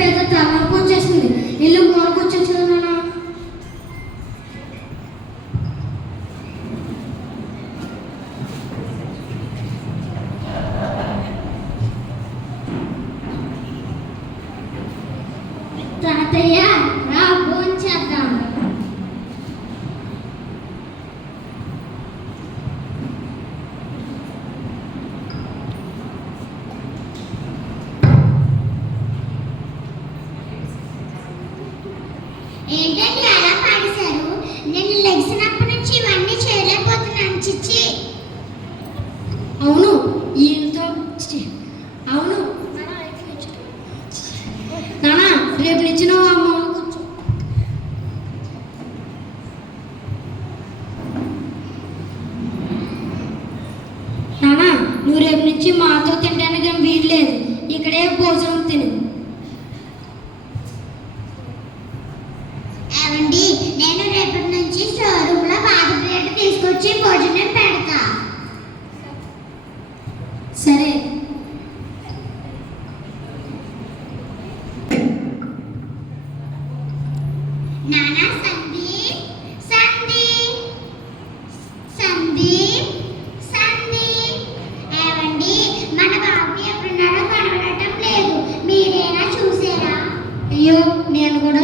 పెద్ద తలనొప్పి వచ్చేసింది ఇల్లు మూలకొచ్చేసింది నాన్న. తాతయ్య ఏంటండి అలా పాడేశారు? నేను లెగ్సినప్పటి నుంచి ఇవన్నీ చేయలేకపోతున్నాను చిచ్చి. అవును ఈయనతో అవును. నానా రేపు నిచ్చిన నువ్వు అమ్మ కూర్చో. నానా నువ్వు రేపు నుంచి మాతో తినడానికి వీల్లేదు ఇక్కడే భోజనం ఏమండి నేను రేపటి నుంచి షోరూమ్లో పాత ప్లేట్ తీసుకొచ్చి భోజనం పెడతా. సరే. నానా సందీప్ సందీప్ సందీప్ సందీప్. ఏమండి మన బాబు ఎక్కడున్నాడో కనబడటం లేదు. మీరేనా చూసారా? అయ్యో నేను కూడా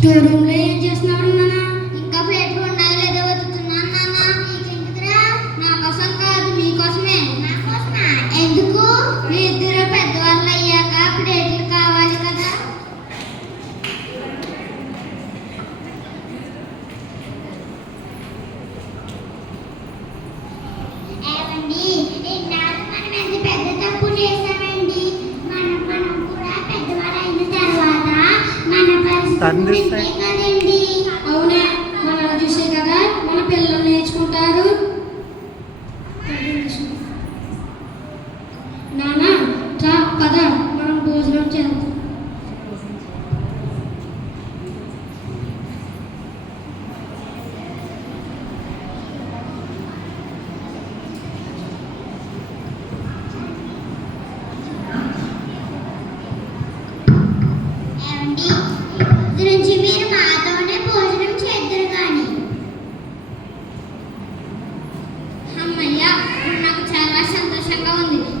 స్టోర్ రూమ్లో ఏం చేస్తున్నావు నాన్న? ఇంకా ప్లేట్లు ఉన్నాయో లేదో వెతుకుతున్నాను నాన్న. నీకెందుకురా నా కోసం కాదు మీకోసమే. నా కోసమా ఎందుకు? మీ ఇద్దరు పెద్దవాళ్ళు అయ్యాక ప్లేట్లు కావాలి కదా. ఏమండి ఇన్నాళ్ళు మనం ఎంత పెద్ద తప్పు చేశామండి തന്റെ I'm 刚你